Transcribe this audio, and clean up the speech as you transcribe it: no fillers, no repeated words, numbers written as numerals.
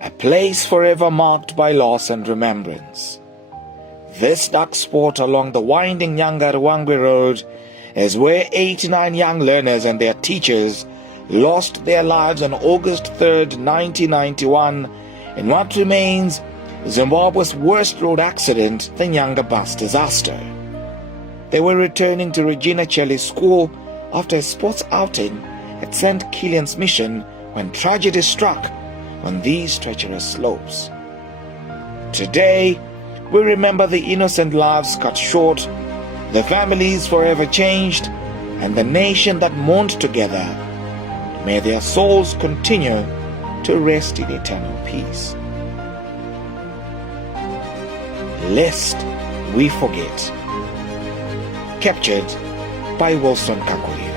a place forever marked by loss and remembrance. This dark spot along the winding Ruwangwe Road is where 89 young learners and their teachers lost their lives on August 3rd, 1991 in what remains Zimbabwe's worst road accident, the Nyanga Bus Disaster. They were returning to Regina Coeli School after a sports outing at St. Killian's mission when tragedy struck on these treacherous slopes. Today, we remember the innocent lives cut short, the families forever changed, and the nation that mourned together. May their souls continue to rest in eternal peace. Lest we forget. Captured by Wilson Kakurira.